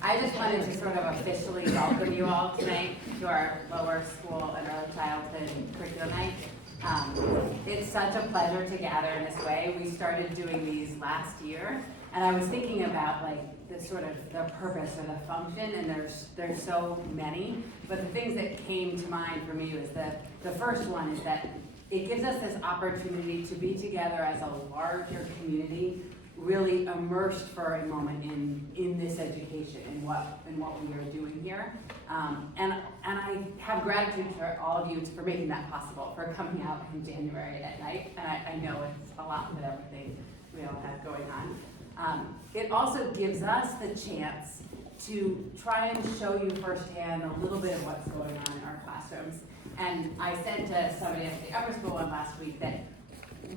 I just wanted to sort of officially welcome you all tonight to our lower school and early childhood curriculum night. It's such a pleasure to gather in this way. We started doing these last year, and I was thinking about like the sort of the purpose or the function, and there's so many. But the things that came to mind for me was the first one is that it gives us this opportunity to be together as a larger community, really immersed for a moment in this education and what we are doing here. And I have gratitude for all of you for making that possible, for coming out in January at night. And I know it's a lot with everything we all have going on. It also gives us the chance to try and show you firsthand a little bit of what's going on in our classrooms. And I said to somebody at the upper school one last week that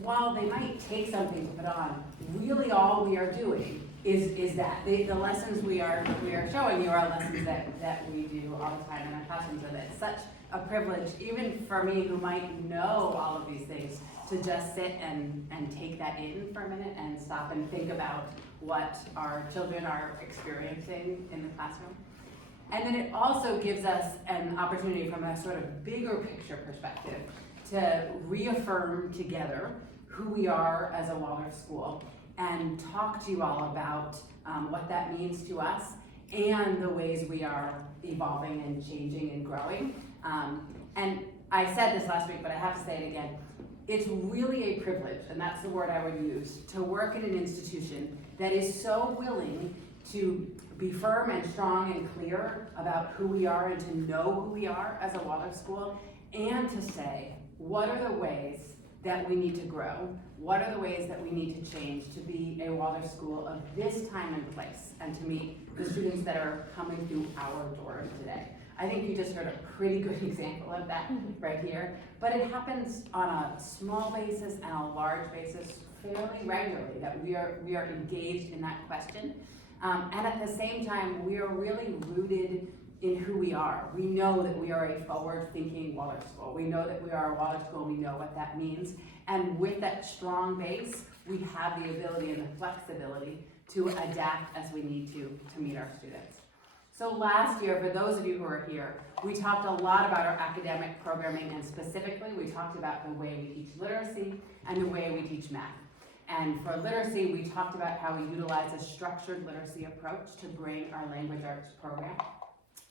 while they might take something to put on, really all we are doing is that. The lessons we are showing you are lessons that we do all the time in our classrooms, and it's such a privilege, even for me who might know all of these things, to just sit and take that in for a minute and stop and think about what our children are experiencing in the classroom. And then it also gives us an opportunity from a sort of bigger picture perspective to reaffirm together who we are as a Waldorf school and talk to you all about what that means to us and the ways we are evolving and changing and growing. And I said this last week, but I have to say it again. It's really a privilege, and that's the word I would use, to work in an institution that is so willing to be firm and strong and clear about who we are and to know who we are as a Waldorf school, and to say, what are the ways that we need to grow? What are the ways that we need to change to be a Waldorf school of this time and place and to meet the students that are coming through our doors today? I think you just heard a pretty good example of that right here, but it happens on a small basis and a large basis fairly regularly, that we are engaged in that question. And at the same time, we are really rooted in who we are. We know that we are a forward-thinking Waldorf school. We know that we are a Waldorf school, we know what that means. And with that strong base, we have the ability and the flexibility to adapt as we need to meet our students. So last year, for those of you who are here, we talked a lot about our academic programming, and specifically, we talked about the way we teach literacy and the way we teach math. And for literacy, we talked about how we utilize a structured literacy approach to bring our language arts program.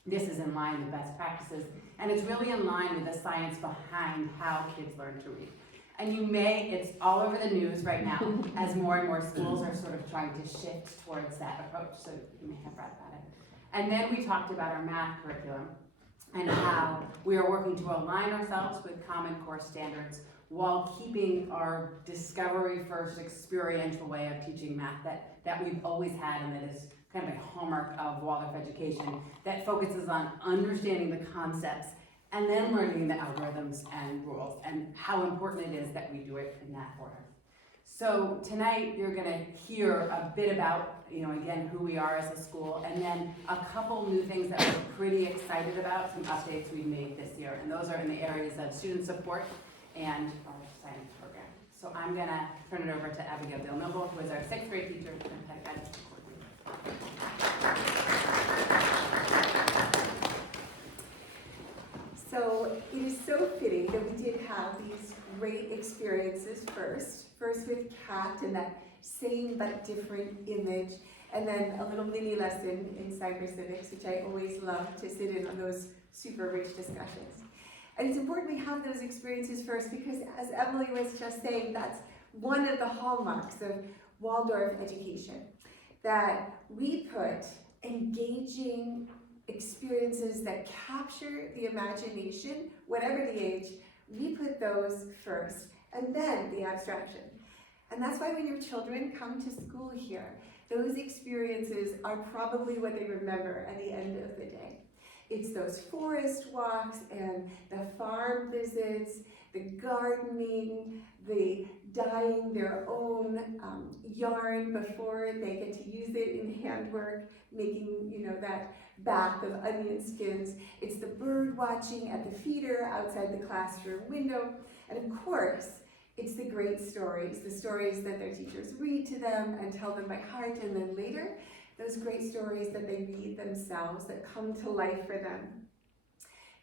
This is in line with best practices, and it's really in line with the science behind how kids learn to read. And it's all over the news right now as more and more schools are sort of trying to shift towards that approach, so you may have read about it. And then we talked about our math curriculum and how we are working to align ourselves with Common Core standards while keeping our discovery-first experiential way of teaching math that we've always had, and that is kind of a hallmark of Waldorf education, that focuses on understanding the concepts and then learning the algorithms and rules, and how important it is that we do it in that order. So tonight you're going to hear a bit about, again, who we are as a school, and then a couple new things that we're pretty excited about, some updates we've made this year, and those are in the areas of student support and our science program. So I'm going to turn it over to Abigail Diehl, who is our 6th grade teacher and pedagogic coordinator. So it is so fitting that we did have these great experiences first with Kat and that same but different image, and then a little mini lesson in cyber civics, which I always love to sit in on those super rich discussions. And it's important we have those experiences first because, as Emily was just saying, that's one of the hallmarks of Waldorf education, that we put engaging experiences that capture the imagination, whatever the age, we put those first, and then the abstraction. And that's why when your children come to school here, those experiences are probably what they remember at the end of the day. It's those forest walks and the farm visits, the gardening, the dyeing their own yarn before they get to use it in handwork, making that bath of onion skins. It's the bird watching at the feeder outside the classroom window. And of course, it's the great stories, the stories that their teachers read to them and tell them by heart, and then later those great stories that they read themselves that come to life for them.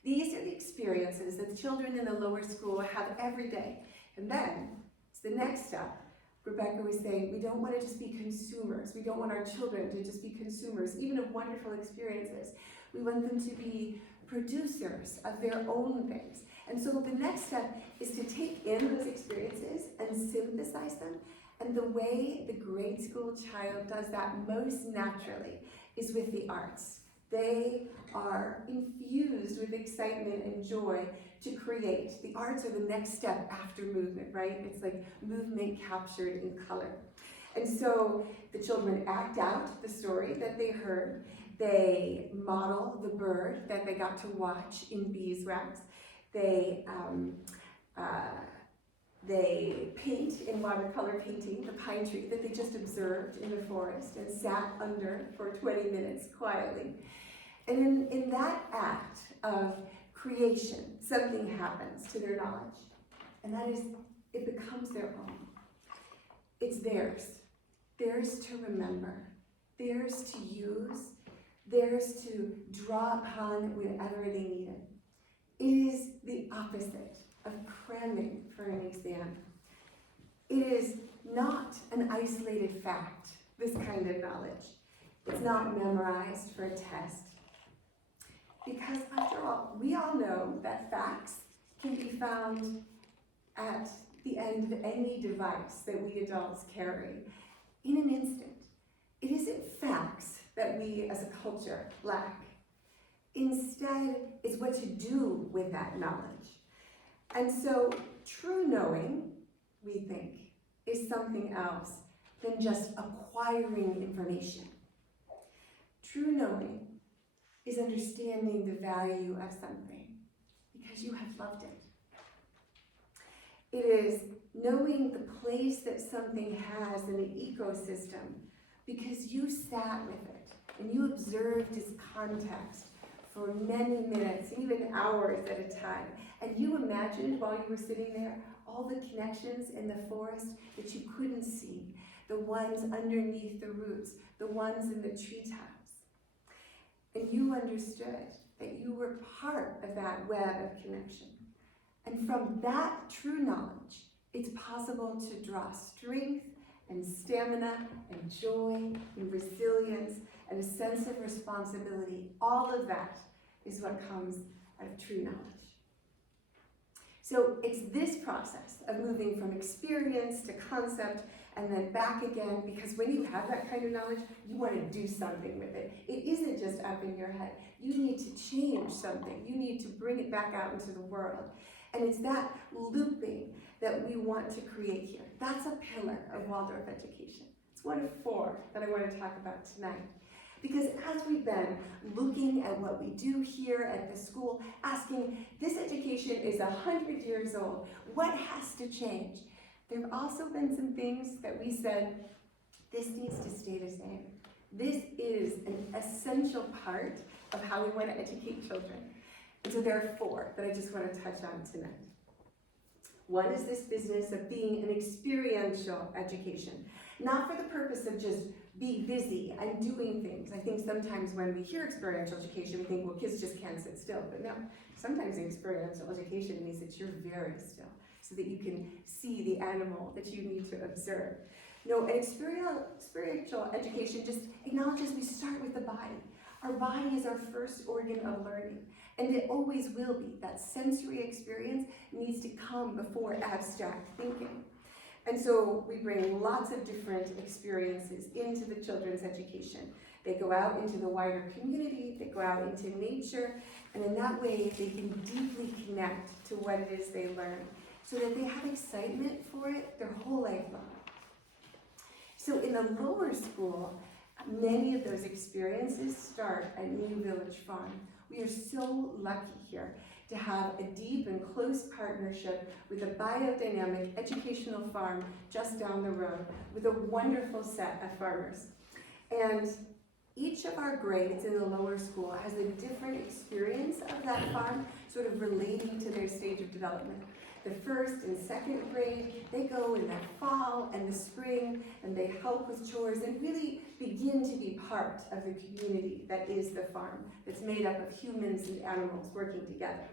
These are the experiences that the children in the lower school have every day. And then, it's the next step. Rebecca was saying, we don't want to just be consumers. We don't want our children to just be consumers, even of wonderful experiences. We want them to be producers of their own things. And so the next step is to take in those experiences and synthesize them. And the way the grade school child does that most naturally is with the arts. They are infused with excitement and joy to create. The arts are the next step after movement, right? It's like movement captured in color. And so the children act out the story that they heard. They model the bird that they got to watch in beeswax. They paint in watercolor painting the pine tree that they just observed in the forest and sat under for 20 minutes quietly. And in that act of creation, something happens to their knowledge, and that is, it becomes their own. It's theirs to remember, theirs to use, theirs to draw upon whenever they need it. It is the opposite of cramming for an exam. It is not an isolated fact, this kind of knowledge. It's not memorized for a test. Because after all, we all know that facts can be found at the end of any device that we adults carry in an instant. It isn't facts that we as a culture lack. Instead, it's what to do with that knowledge. And so true knowing, we think, is something else than just acquiring information. True knowing is understanding the value of something because you have loved it. It is knowing the place that something has in the ecosystem because you sat with it and you observed its context for many minutes, even hours at a time. And you imagined while you were sitting there all the connections in the forest that you couldn't see, the ones underneath the roots, the ones in the treetops. And you understood that you were part of that web of connection. And from that true knowledge, it's possible to draw strength and stamina and joy and resilience and a sense of responsibility. All of that is what comes out of true knowledge. So it's this process of moving from experience to concept and then back again, because when you have that kind of knowledge, you want to do something with it. It isn't just up in your head. You need to change something. You need to bring it back out into the world. And it's that looping that we want to create here. That's a pillar of Waldorf education. It's one of 4 that I want to talk about tonight. Because as we've been looking at what we do here at the school, asking, this education is 100 years old, what has to change? There have also been some things that we said, this needs to stay the same. This is an essential part of how we want to educate children. And so there are 4 that I just want to touch on tonight. One is this business of being an experiential education, not for the purpose of just being busy and doing things. I think sometimes when we hear experiential education, we think, well, kids just can't sit still. But no, sometimes experiential education means that you're very still so that you can see the animal that you need to observe. No, an experiential education just acknowledges we start with the body. Our body is our first organ of learning, and it always will be. That sensory experience needs to come before abstract thinking. And so we bring lots of different experiences into the children's education. They go out into the wider community, they go out into nature, and in that way they can deeply connect to what it is they learn so that they have excitement for it their whole life long. So in the lower school, many of those experiences start at New Village Farm. We are so lucky here to have a deep and close partnership with a biodynamic educational farm just down the road with a wonderful set of farmers. And each of our grades in the lower school has a different experience of that farm, sort of relating to their stage of development. The first and second grade, they go in the fall and the spring, and they help with chores and really begin to be part of the community that is the farm, that's made up of humans and animals working together.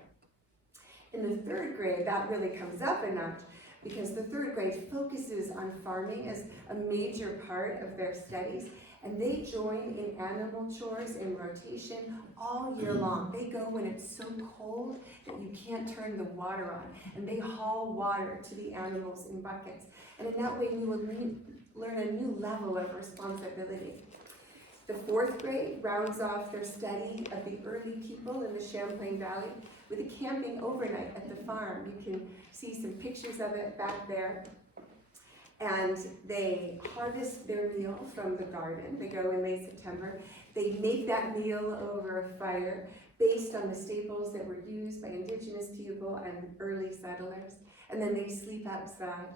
In the third grade, that really comes up a notch, because the third grade focuses on farming as a major part of their studies, and they join in animal chores in rotation all year long. They go when it's so cold that you can't turn the water on, and they haul water to the animals in buckets. And in that way, we will learn a new level of responsibility. The fourth grade rounds off their study of the early people in the Champlain Valley with a camping overnight at the farm. You can see some pictures of it back there. And they harvest their meal from the garden. They go in late September. They make that meal over a fire based on the staples that were used by indigenous people and early settlers. And then they sleep outside.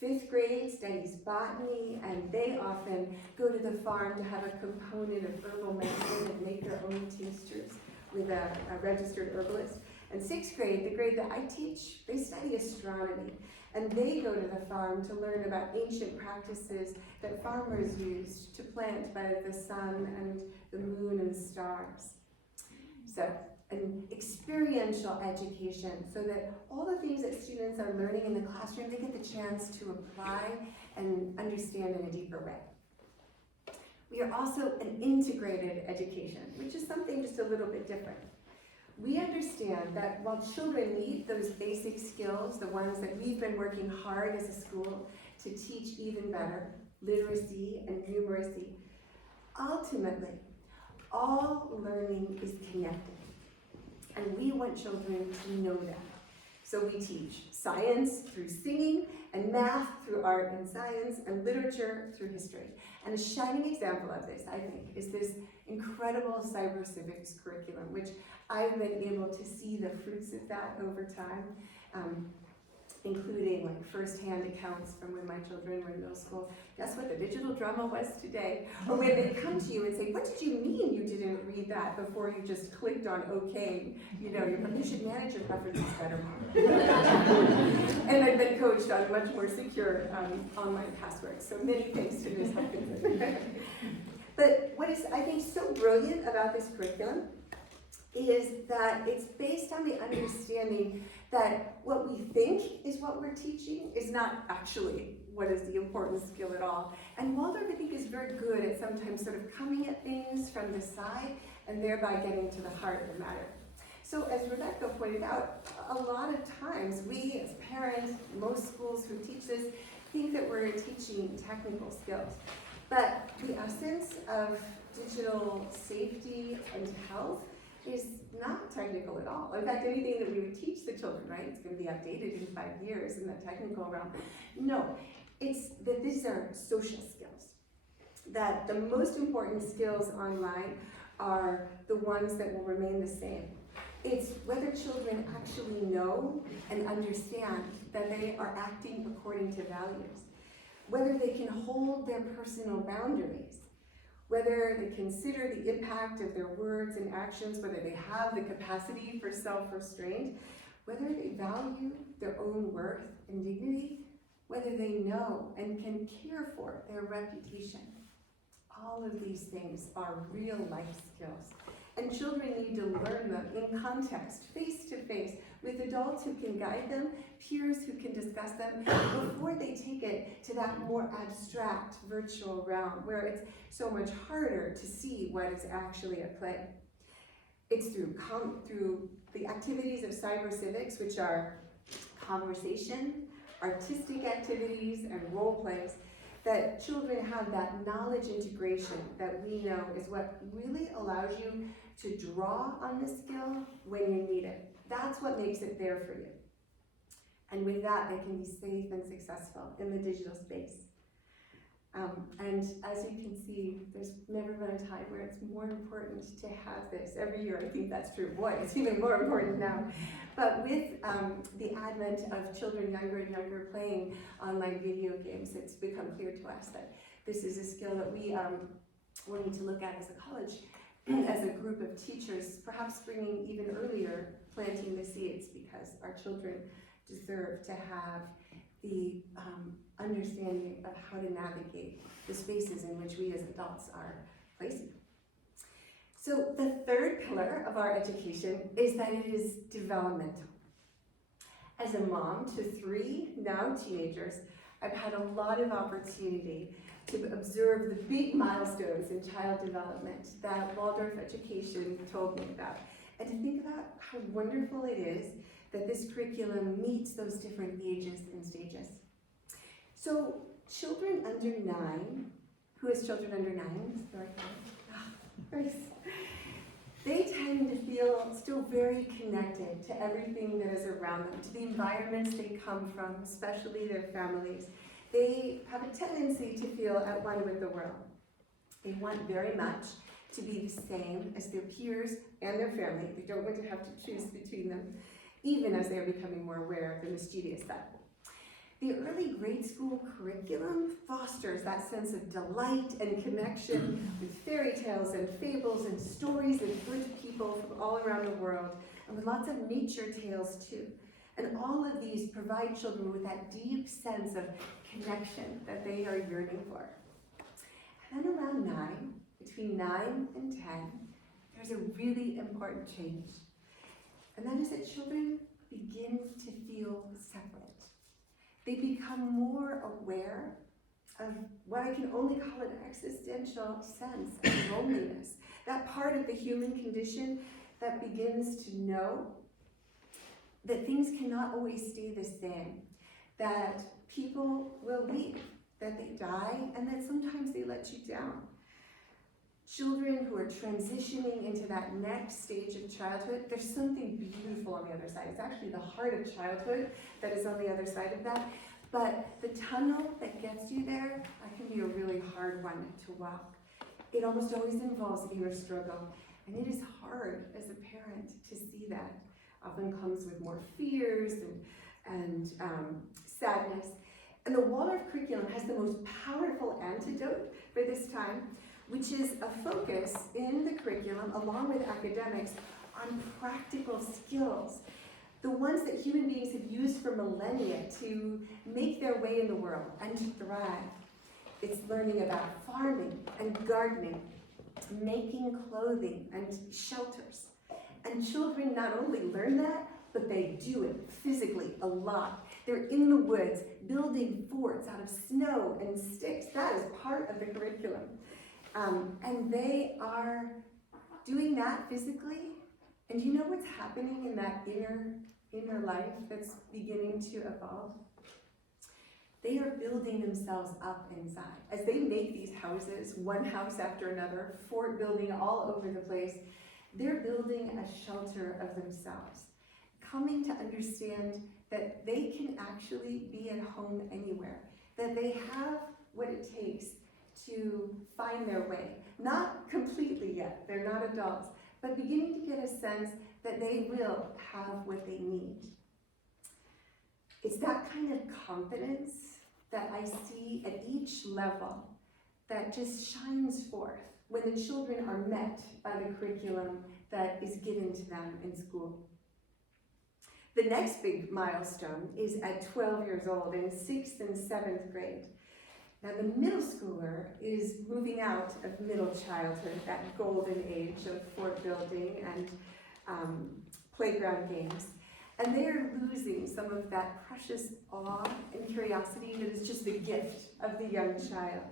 Fifth grade studies botany, and they often go to the farm to have a component of herbal medicine and make their own tinctures with a registered herbalist. And sixth grade, the grade that I teach, they study astronomy. And they go to the farm to learn about ancient practices that farmers used to plant by the sun and the moon and stars. So, an experiential education, so that all the things that students are learning in the classroom, they get the chance to apply and understand in a deeper way. We are also an integrated education, which is something just a little bit different. We understand that while children need those basic skills, the ones that we've been working hard as a school to teach even better, literacy and numeracy, ultimately, all learning is connected. And we want children to know that. So we teach science through singing, and math through art and science, and literature through history. And a shining example of this, I think, is this incredible cyber civics curriculum, which I've been able to see the fruits of that over time, including like firsthand accounts from when my children were in middle school. Guess what the digital drama was today? Or when they come to you and say, what did you mean you didn't read that before you just clicked on OK? You know, you should manage your preferences better. And I've been coached on much more secure online passwords. So many thanks to Ms. Hopkins. But what is, I think, so brilliant about this curriculum is that it's based on the understanding that what we think is what we're teaching is not actually what is the important skill at all. And Waldorf, I think, is very good at sometimes sort of coming at things from the side and thereby getting to the heart of the matter. So as Rebecca pointed out, a lot of times we as parents, most schools who teach this, think that we're teaching technical skills. But the essence of digital safety and health is not technical at all. In fact, anything that we would teach the children, right, it's going to be outdated in 5 years in the technical realm. No, it's that these are social skills. That the most important skills online are the ones that will remain the same. It's whether children actually know and understand that they are acting according to values, whether they can hold their personal boundaries, whether they consider the impact of their words and actions, whether they have the capacity for self-restraint, whether they value their own worth and dignity, whether they know and can care for their reputation. All of these things are real life skills. And children need to learn them in context, face to face, with adults who can guide them, peers who can discuss them, before they take it to that more abstract virtual realm where it's so much harder to see what is actually at play. It's through the activities of cyber civics, which are conversation, artistic activities, and role plays, that children have that knowledge integration that we know is what really allows you to draw on the skill when you need it. That's what makes it there for you. And with that, they can be safe and successful in the digital space. And as you can see, there's never been a time where it's more important to have this. Every year, I think that's true. Boy, it's even more important now. But with the advent of children younger and younger playing online video games, it's become clear to us that this is a skill that we need to look at as a college, as a group of teachers, perhaps bringing even earlier, planting the seeds, because our children deserve to have the understanding of how to navigate the spaces in which we as adults are placing. So the third pillar of our education is that it is developmental. As a mom to 3 now teenagers, I've had a lot of opportunity to observe the big milestones in child development that Waldorf education told me about, and to think about how wonderful it is that this curriculum meets those different ages and stages. So children under 9, who has children under 9? Sorry. They tend to feel still very connected to everything that is around them, to the environments they come from, especially their families. They have a tendency to feel at one with the world. They want very much to be the same as their peers and their family. They don't want to have to choose between them, even as they are becoming more aware of the mischievous side. The early grade school curriculum fosters that sense of delight and connection with fairy tales and fables and stories of good people from all around the world, and with lots of nature tales too. And all of these provide children with that deep sense of connection that they are yearning for. And then around 9, between 9 and 10, there's a really important change. And that is that children begin to feel separate. They become more aware of what I can only call an existential sense of loneliness. That part of the human condition that begins to know that things cannot always stay the same, that people will leave, that they die, and that sometimes they let you down. Children who are transitioning into that next stage of childhood, there's something beautiful on the other side. It's actually the heart of childhood that is on the other side of that. But the tunnel that gets you there, that can be a really hard one to walk. It almost always involves inner struggle. And it is hard as a parent to see that. Often comes with more fears and sadness. And the Waldorf curriculum has the most powerful antidote for this time, which is a focus in the curriculum, along with academics, on practical skills. The ones that human beings have used for millennia to make their way in the world and to thrive. It's learning about farming and gardening, making clothing and shelters. And children not only learn that, but they do it physically a lot. They're in the woods, building forts out of snow and sticks. That is part of the curriculum. And they are doing that physically. And you know what's happening in that inner life that's beginning to evolve? They are building themselves up inside. As they make these houses, one house after another, fort building all over the place, they're building a shelter of themselves, coming to understand that they can actually be at home anywhere, that they have what it takes to find their way. Not completely yet, they're not adults, but beginning to get a sense that they will have what they need. It's that kind of confidence that I see at each level that just shines forth when the children are met by the curriculum that is given to them in school. The next big milestone is at 12 years old in 6th and 7th grade. Now the middle schooler is moving out of middle childhood, that golden age of fort building and playground games. And they are losing some of that precious awe and curiosity that is just the gift of the young child.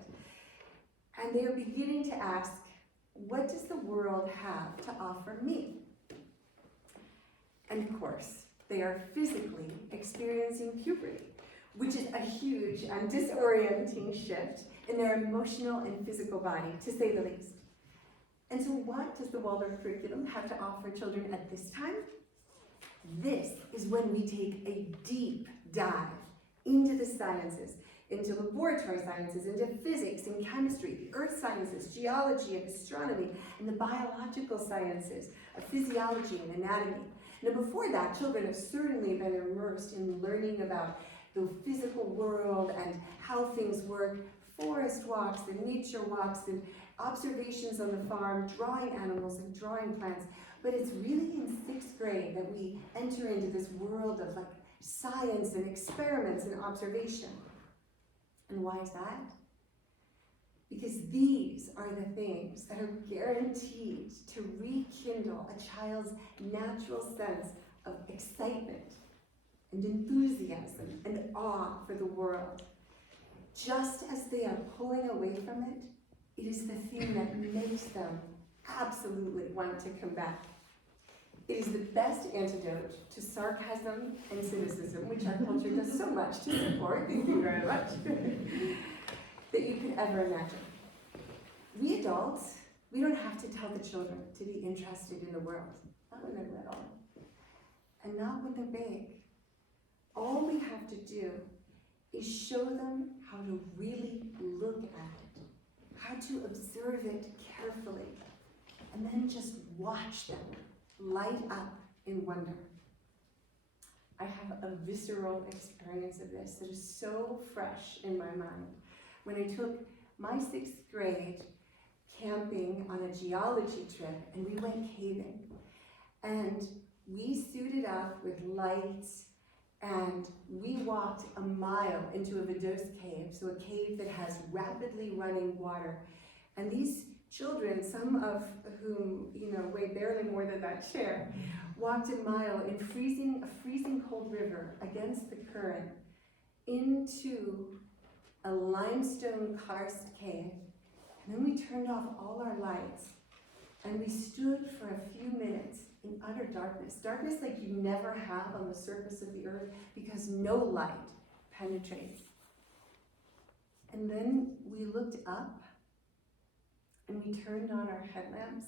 And they are beginning to ask, what does the world have to offer me? And of course, they are physically experiencing puberty, which is a huge and disorienting shift in their emotional and physical body, to say the least. And so what does the Waldorf curriculum have to offer children at this time? This is when we take a deep dive into the sciences, into laboratory sciences, into physics and chemistry, the earth sciences, geology and astronomy, and the biological sciences of physiology and anatomy. Now before that, children have certainly been immersed in learning about the physical world and how things work, forest walks and nature walks and observations on the farm, drawing animals and drawing plants. But it's really in 6th grade that we enter into this world of like science and experiments and observation. And why is that? Because these are the things that are guaranteed to rekindle a child's natural sense of excitement and enthusiasm and awe for the world. Just as they are pulling away from it, it is the thing that makes them absolutely want to come back. It is the best antidote to sarcasm and cynicism, which our culture does so much to support, thank you very much, that you could ever imagine. We adults, we don't have to tell the children to be interested in the world, not when they're little, and not when they're big. All we have to do is show them how to really look at it, how to observe it carefully, and then just watch them light up in wonder. I have a visceral experience of this that is so fresh in my mind. When I took my 6th grade camping on a geology trip, and we went caving, and we suited up with lights, and we walked a mile into a Vadose cave, so a cave that has rapidly running water. And these children, some of whom, weigh barely more than that chair, walked a mile in a freezing cold river against the current into a limestone karst cave. And then we turned off all our lights and we stood for a few minutes in utter darkness. Darkness like you never have on the surface of the earth because no light penetrates. And then we looked up and we turned on our headlamps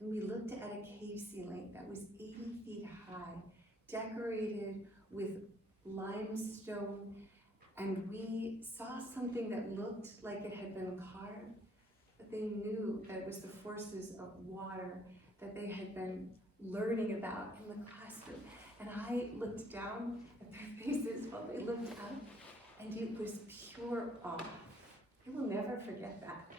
and we looked at a cave ceiling that was 80 feet high, decorated with limestone, and we saw something that looked like it had been carved, but they knew that it was the forces of water that they had been learning about in the classroom. And I looked down at their faces while they looked up, and it was pure awe. They will never forget that.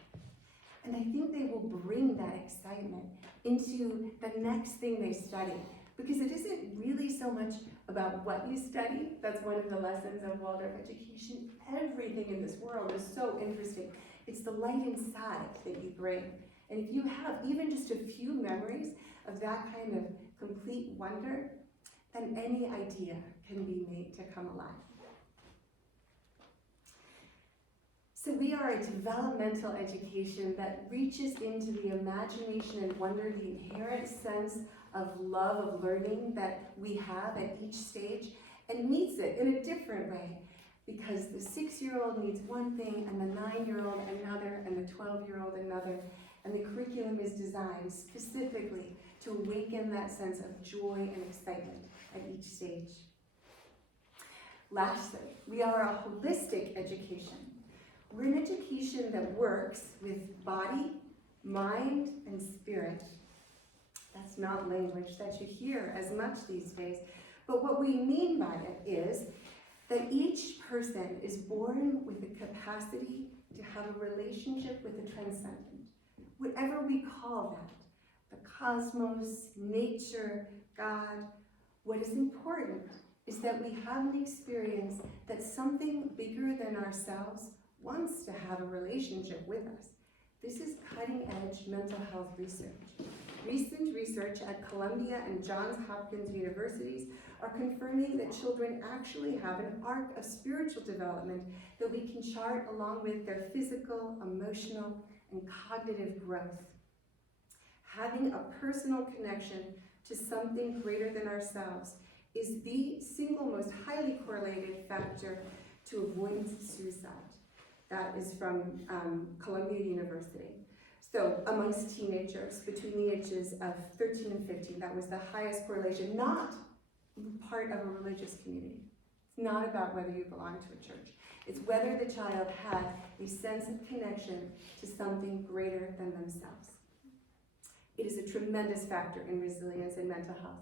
And I think they will bring that excitement into the next thing they study, because it isn't really so much about what you study. That's one of the lessons of Waldorf education. Everything in this world is so interesting. It's the light inside that you bring. And if you have even just a few memories of that kind of complete wonder, then any idea can be made to come alive. So we are a developmental education that reaches into the imagination and wonder, the inherent sense of love of learning that we have at each stage, and meets it in a different way, because the 6-year-old needs one thing, and the 9-year-old another, and the 12-year-old another, and the curriculum is designed specifically to awaken that sense of joy and excitement at each stage. Lastly, we are a holistic education. We're an education that works with body, mind, and spirit. That's not language that you hear as much these days, but what we mean by it is that each person is born with the capacity to have a relationship with the transcendent, whatever we call that, the cosmos, nature, God. What is important is that we have an experience that something bigger than ourselves wants to have a relationship with us. This is cutting-edge mental health research. Recent research at Columbia and Johns Hopkins universities are confirming that children actually have an arc of spiritual development that we can chart along with their physical, emotional, and cognitive growth. Having a personal connection to something greater than ourselves is the single most highly correlated factor to avoidance of suicide. That is from Columbia University. So amongst teenagers between the ages of 13 and 15, that was the highest correlation, not part of a religious community. It's not about whether you belong to a church. It's whether the child had a sense of connection to something greater than themselves. It is a tremendous factor in resilience and mental health.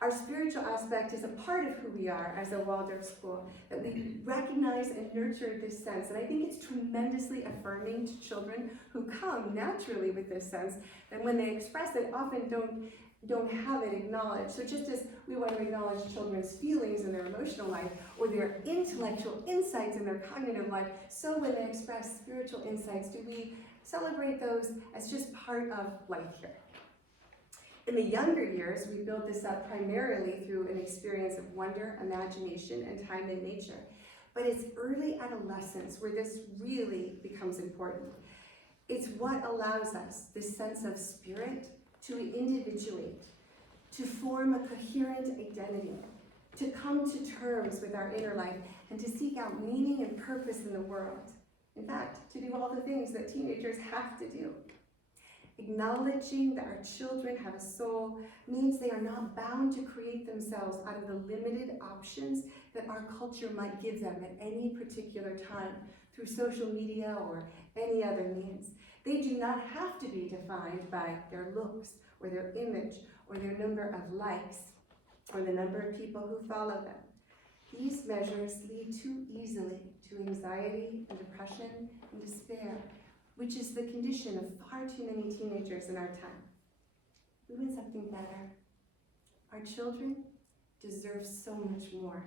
Our spiritual aspect is a part of who we are as a Waldorf school, that we recognize and nurture this sense. And I think it's tremendously affirming to children who come naturally with this sense, and when they express it, often don't don't have it acknowledged. So just as we want to acknowledge children's feelings in their emotional life, or their intellectual insights in their cognitive life, so when they express spiritual insights, do we celebrate those as just part of life here. In the younger years, we build this up primarily through an experience of wonder, imagination, and time in nature. But it's early adolescence where this really becomes important. It's what allows us this sense of spirit to individuate, to form a coherent identity, to come to terms with our inner life, and to seek out meaning and purpose in the world. In fact, to do all the things that teenagers have to do. Acknowledging that our children have a soul means they are not bound to create themselves out of the limited options that our culture might give them at any particular time through social media or any other means. They do not have to be defined by their looks or their image or their number of likes or the number of people who follow them. These measures lead too easily to anxiety and depression and despair, which is the condition of far too many teenagers in our time. We want something better. Our children deserve so much more.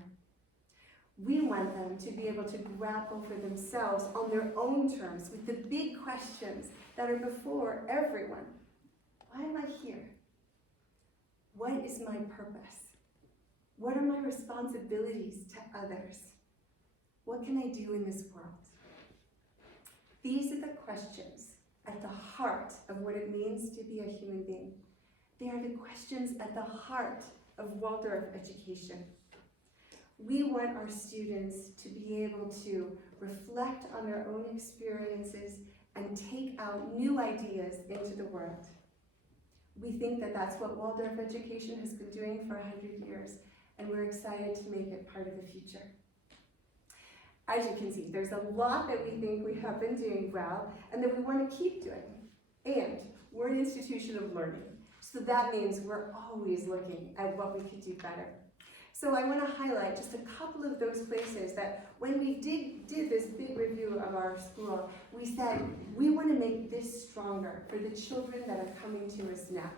We want them to be able to grapple for themselves on their own terms with the big questions that are before everyone. Why am I here? What is my purpose? What are my responsibilities to others? What can I do in this world? These are the questions at the heart of what it means to be a human being. They are the questions at the heart of Waldorf education. We want our students to be able to reflect on their own experiences and take out new ideas into the world. We think that that's what Waldorf education has been doing for 100 years, and we're excited to make it part of the future. As you can see, there's a lot that we think we have been doing well and that we want to keep doing. And we're an institution of learning, so that means we're always looking at what we could do better. So I want to highlight just a couple of those places that when we did this big review of our school, we said we want to make this stronger for the children that are coming to us now.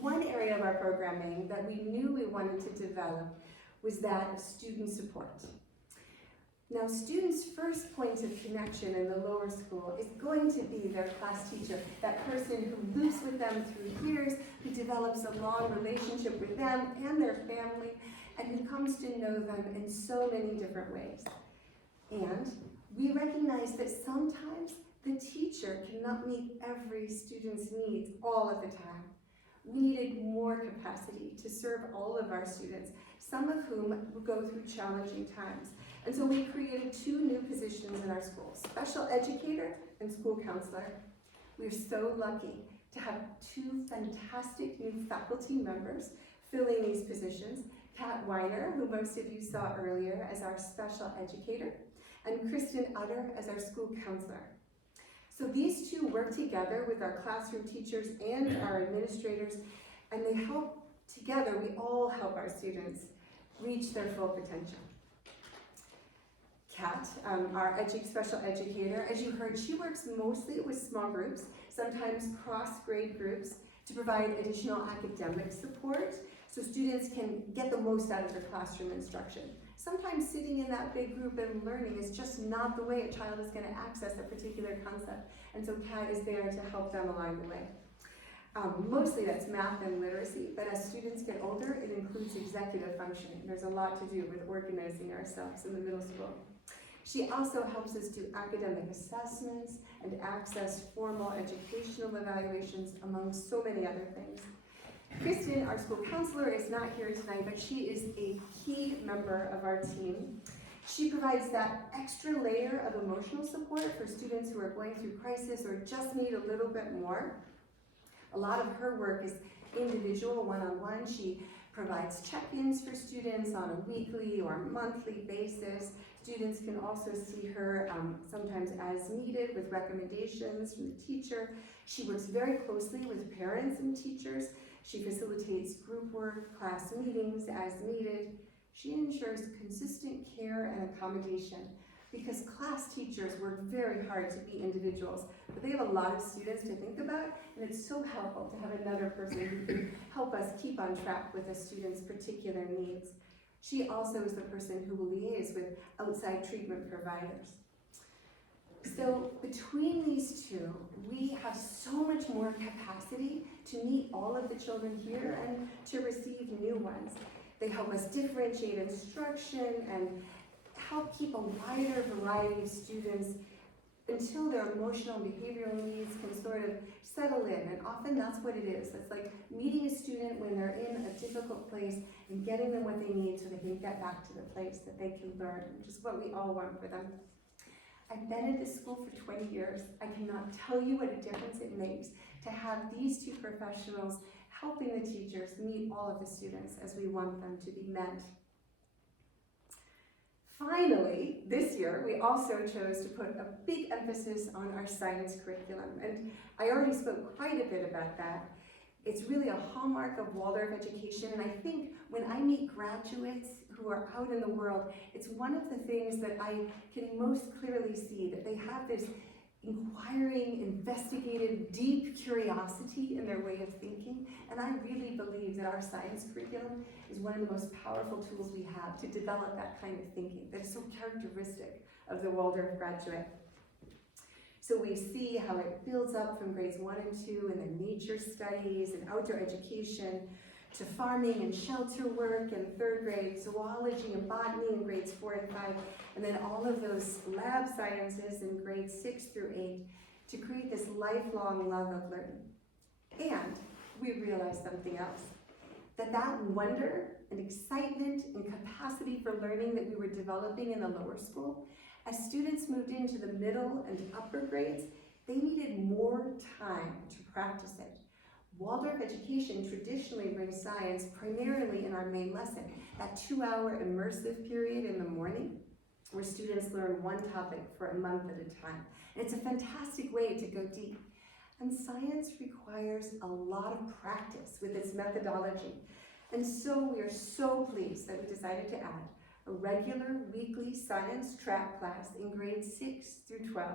One area of our programming that we knew we wanted to develop was that of student support. Now, students' first point of connection in the lower school is going to be their class teacher, that person who lives with them through years, who develops a long relationship with them and their family, and who comes to know them in so many different ways. And we recognize that sometimes the teacher cannot meet every student's needs all of the time. We needed more capacity to serve all of our students, some of whom will go through challenging times. And so we created 2 new positions in our school, special educator and school counselor. We're so lucky to have 2 fantastic new faculty members filling these positions, Kat Weiner, who most of you saw earlier as our special educator, and Kristen Utter as our school counselor. So these 2 work together with our classroom teachers and our administrators, and they help together, we all help our students reach their full potential. Kat, our special educator, as you heard, she works mostly with small groups, sometimes cross-grade groups, to provide additional academic support so students can get the most out of their classroom instruction. Sometimes sitting in that big group and learning is just not the way a child is going to access a particular concept, and so Kat is there to help them along the way. Mostly that's math and literacy, but as students get older, it includes executive functioning. There's a lot to do with organizing ourselves in the middle school. She also helps us do academic assessments and access formal educational evaluations, among so many other things. Kristen, our school counselor, is not here tonight, but she is a key member of our team. She provides that extra layer of emotional support for students who are going through crisis or just need a little bit more. A lot of her work is individual, one-on-one. She provides check-ins for students on a weekly or monthly basis. Students can also see her sometimes as needed with recommendations from the teacher. She works very closely with parents and teachers. She facilitates group work, class meetings as needed. She ensures consistent care and accommodation because class teachers work very hard to be individuals But they have a lot of students to think about, and it's so helpful to have another person who can help us keep on track with a student's particular needs. She also is the person who will liaise with outside treatment providers. So between these two, we have so much more capacity to meet all of the children here and to receive new ones. They help us differentiate instruction and help keep a wider variety of students until their emotional and behavioral needs can sort of settle in. And often that's what it is. It's like meeting a student when they're in a difficult place and getting them what they need so they can get back to the place that they can learn, which is what we all want for them. I've been at this school for 20 years. I cannot tell you what a difference it makes to have these two professionals helping the teachers meet all of the students as we want them to be met. Finally, this year, we also chose to put a big emphasis on our science curriculum, and I already spoke quite a bit about that. It's really a hallmark of Waldorf education, and I think when I meet graduates who are out in the world, it's one of the things that I can most clearly see, that they have this inquiring, investigative, deep curiosity in their way of thinking, and I really believe that our science curriculum is one of the most powerful tools we have to develop that kind of thinking that is so characteristic of the Waldorf graduate. So we see how it builds up from grades 1 and 2 in the nature studies and outdoor education, to farming and shelter work in 3rd grade, zoology and botany in grades 4 and 5, and then all of those lab sciences in grades 6 through 8 to create this lifelong love of learning. And we realized something else, that wonder and excitement and capacity for learning that we were developing in the lower school, as students moved into the middle and upper grades, they needed more time to practice it. Waldorf education traditionally brings science primarily in our main lesson, that 2-hour immersive period in the morning, where students learn one topic for a month at a time. And it's a fantastic way to go deep. And science requires a lot of practice with its methodology. And so we are so pleased that we decided to add a regular weekly science track class in grades 6 through 12.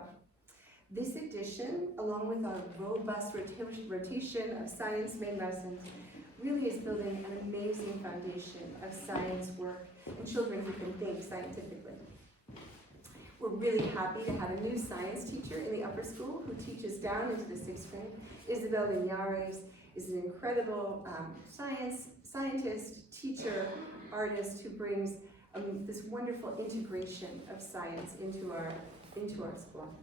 This addition, along with our robust rotation of science main lessons, really is building an amazing foundation of science work and children who can think scientifically. We're really happy to have a new science teacher in the upper school who teaches down into the 6th grade. Isabel Linares is an incredible scientist, teacher, artist who brings this wonderful integration of science into our school.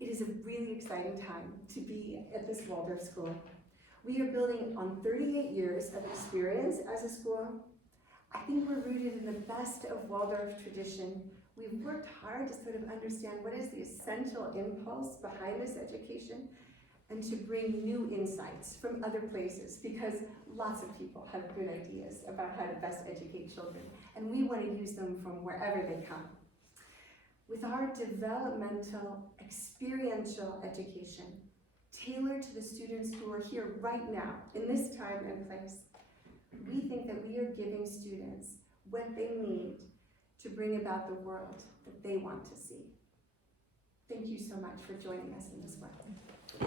It is a really exciting time to be at this Waldorf school. We are building on 38 years of experience as a school. I think we're rooted in the best of Waldorf tradition. We've worked hard to sort of understand what is the essential impulse behind this education and to bring new insights from other places, because lots of people have good ideas about how to best educate children, and we want to use them from wherever they come. With our developmental, experiential education, tailored to the students who are here right now, in this time and place, we think that we are giving students what they need to bring about the world that they want to see. Thank you so much for joining us in this work. So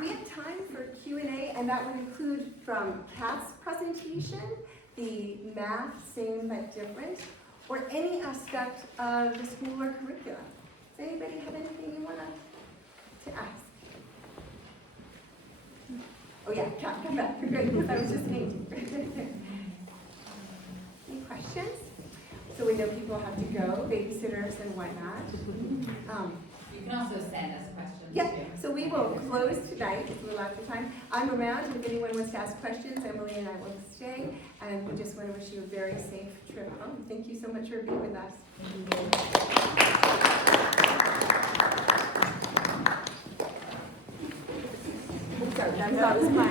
we have time for Q&A, and that would include from Kat's presentation, the math, same but different, or any aspect of the school or curriculum. Does anybody have anything you want to ask? Oh yeah, Kat, come back. Great, because I was just me. Any questions? So we know people have to go, babysitters and whatnot. You can also send us questions Yeah, too. so we will close tonight, it's a little after time. I'm around, if anyone wants to ask questions, Emily and I will stay. And we just want to wish you a very safe trip home. Thank you so much for being with us. Sorry, that was mine.